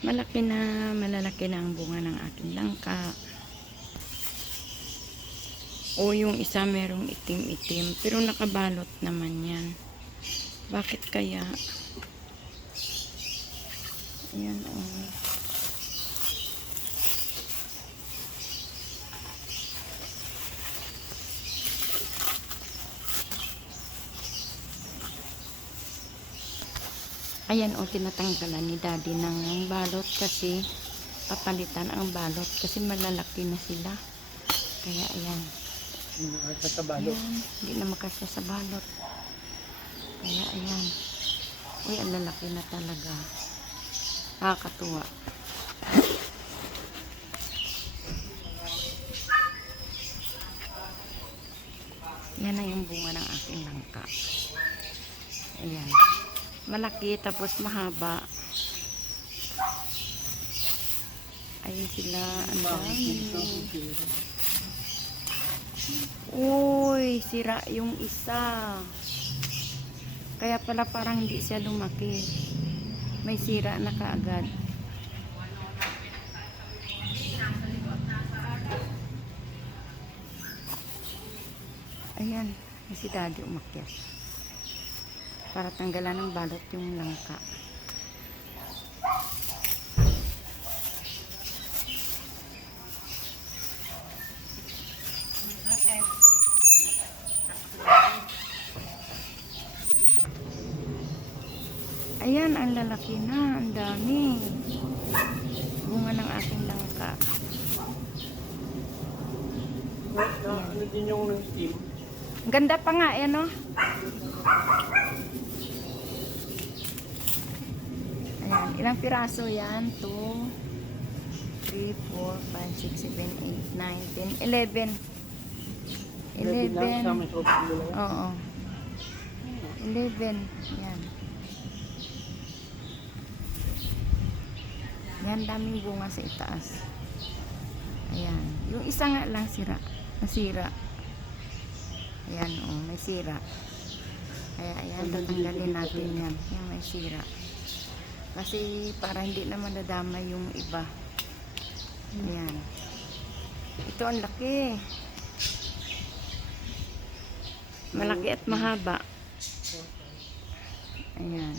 Malalaki na ang bunga ng aking langka. O yung isa merong itim-itim, pero nakabalot naman yan. Bakit kaya? Ayan, oh. Ayan, o, tinatanggalan ni daddy ng balot kasi papalitan ang balot kasi malalaki na sila. Kaya ayan. Ayan, hindi na makasya sa balot. Kaya ayan. Uy, ang lalaki na talaga. Nakakatuwa. Yan na yung bunga ng aking langka. Ayan. Malaki tapos mahaba. Ayun sila. Ang dami. Uy, sira yung isa. Kaya pala parang hindi siya lumaki. May sira na kaagad. Ayan, si daddy umakyat. Para tanggalan ng balot yung langka. Ayan, ang lalaki na, ang dami. Bunga ng aking langka. Ano din yung nag-steam? Ganda pa nga, eh, no? Ayan, ilang piraso yan? 2, 3, 4, 5, 6, 7, 8, 9, 10, 11. 11. Oo. 11. Yan. Yan, daming bunga sa itaas. Ayan. Yung isa nga lang nasira. Ayan, oh, may sira. Kaya, ayan, tatanggalin natin yan. Yan, may sira. Kasi, para hindi na madadama yung iba. Ayan. Ito, ang laki. Malaki at mahaba. Ayan.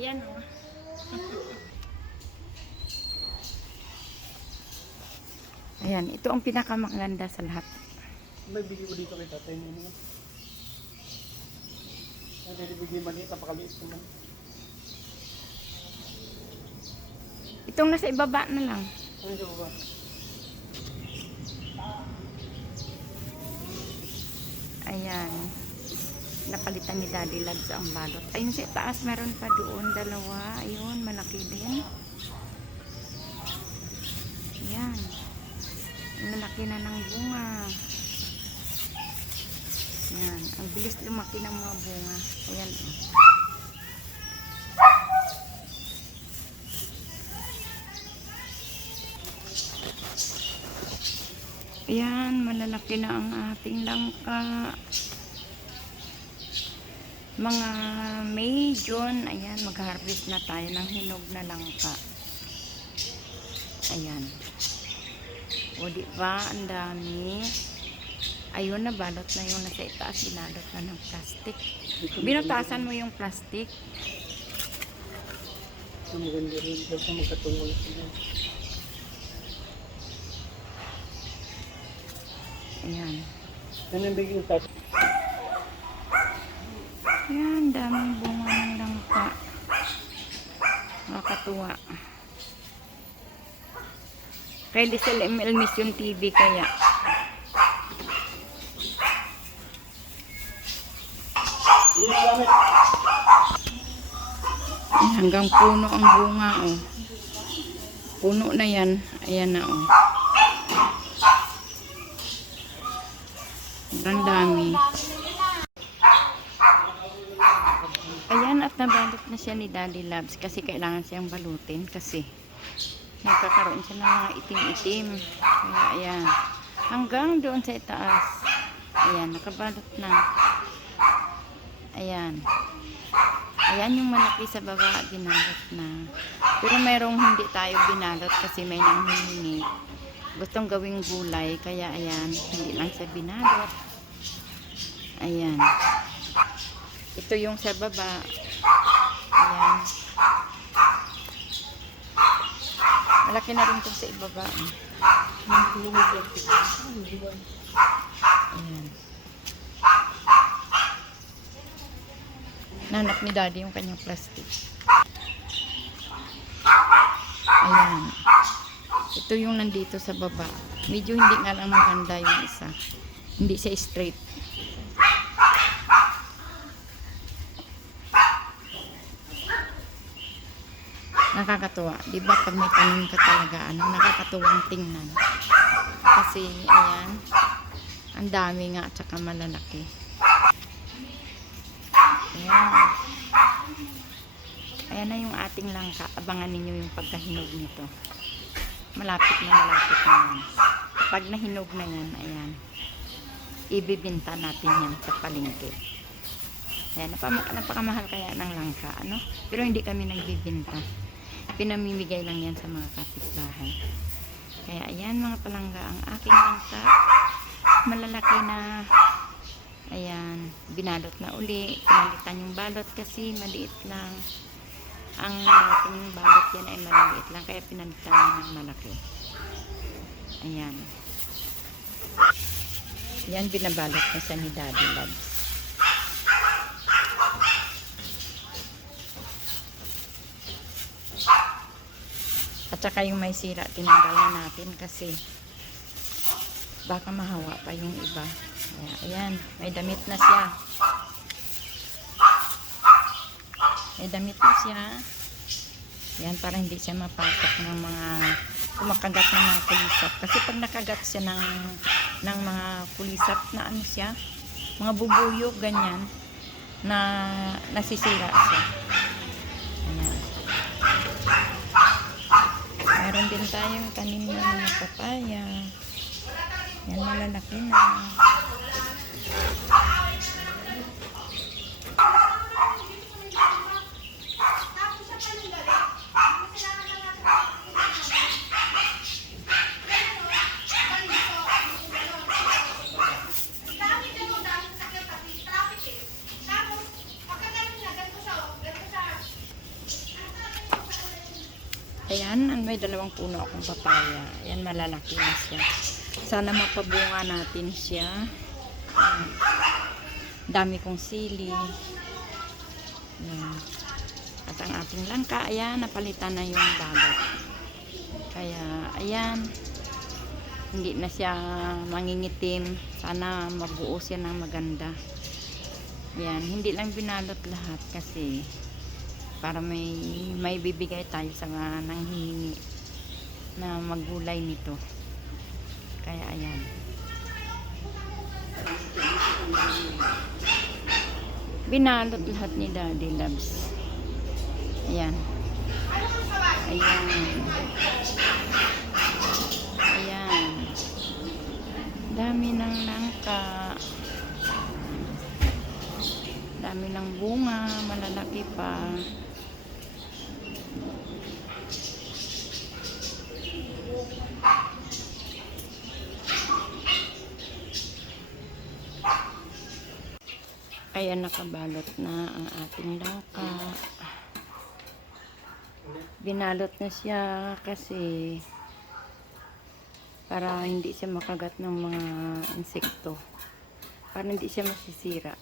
Yan, oh. Ayan, ito ang pinakamaganda sa lahat. May bigay ko dito kay tatay mo. Hindi bigay maliit, napakaliit naman. Itong nasa ibaba na lang. Ano sa baba? Ayan. Napalitan ni Daddy Lads ang balot. Ayun sa taas, meron pa doon. Dalawa. Ayun, malaki din. Ayan. Malaki na ng bunga. Ayan. Ang bilis lumaki ng mga bunga. Ayan. Ayan, malalaki na ang ating langka. Mga May, June, ayan, mag-harvest na tayo ng hinog na langka. Ayan. O, diba? Ang dami. Ayun, nabalot na yung nasa itaas. Binalot na ng plastic. Binutasan mo yung plastic. Ang maganda rin. Kasi magkatungol sila. Ayan. Ano yung bigay ko tatay? Ayan, daming bunga ng langka. Nakakatuwa. Kay Lisel ML Mission TV kaya. Ay, hanggang puno ang bunga, oh. Puno na yan. Ayan na, oh. Sobrang dami. Ayan, at nabalot na siya ni Daddy Loves kasi kailangan siyang balutin kasi nagkakaroon siya ng mga itim-itim. Kaya ayan, hanggang doon sa itaas. Ayan, nakabalot na. Ayan. Ayan yung malaki sa baba, binalot na. Pero mayroong hindi tayo binalot kasi may nanghihingi. Gustong gawing gulay, kaya ayan, hindi lang siya binalot. Ayan. Ito yung sa baba. Ayan. Malaki na rin ito sa ibaba. Ayan. Nanak ni Daddy yung kanyang plastic. Ayan. Ito yung nandito sa baba. Medyo hindi nga lang maganda yung isa. Hindi siya straight. Nakakatuwa. Diba pag may tanim ka talaga, nakakatuwang tingnan. Kasi, ayan, ang dami nga at saka malalaki. Ayan. Ayan na yung ating langka. Abangan ninyo yung pagkahinog nito. Malapit na yan. Pag nahinog na yan, ayan, ibibinta natin yan sa palengke. Ayan, napakamahal kaya ng langka, ano? Pero hindi kami nagbibinta. Pinamimigay lang yan sa mga kapitbahay. Kaya ayan mga palangga, ang aking langka. Malalaki na. Ayan, binalot na uli. Pinalitan yung balot kasi maliit lang. Ang ating balot yan ay maliit lang, kaya pinalitan na ng malaki. Ayan. Yan, binabalot na siya ni Daddy Loves. At saka yung may sira, tinanggal na natin kasi baka mahawa pa yung iba. Ayan, may damit na siya. May damit na siya. Ayan, para hindi siya mapasok ng mga kumakagat ng mga kulisap. Kasi pag nakagat siya ng mga kulisap na ano siya, mga bubuyog, ganyan, na nasisira siya. Ayan. Meron din tayong tanim ng mga papaya. Yan, malalaki na. Ayan, may dalawang puno akong papaya. Ayan, malalaki na siya. Sana mapabunga natin siya. Ayan. Dami kong sili. Ayan. At ang ating langka, ayan, napalitan na yung balot. Kaya, ayan, hindi na siya mangingitim. Sana mabuo siya ng maganda. Ayan, hindi lang binalot lahat kasi para may bibigay tayo sa mga nanghihingi na maggulay nito. Kaya ayan. Binalot lahat ni Daddy Loves. Ayan. Ayan. Ayan. Dami ng langka. Dami ng bunga, malalaki pa. Ayan, nakabalot na ang ating langka. Binalot na siya kasi para hindi siya makagat ng mga insekto. Para hindi siya masisira.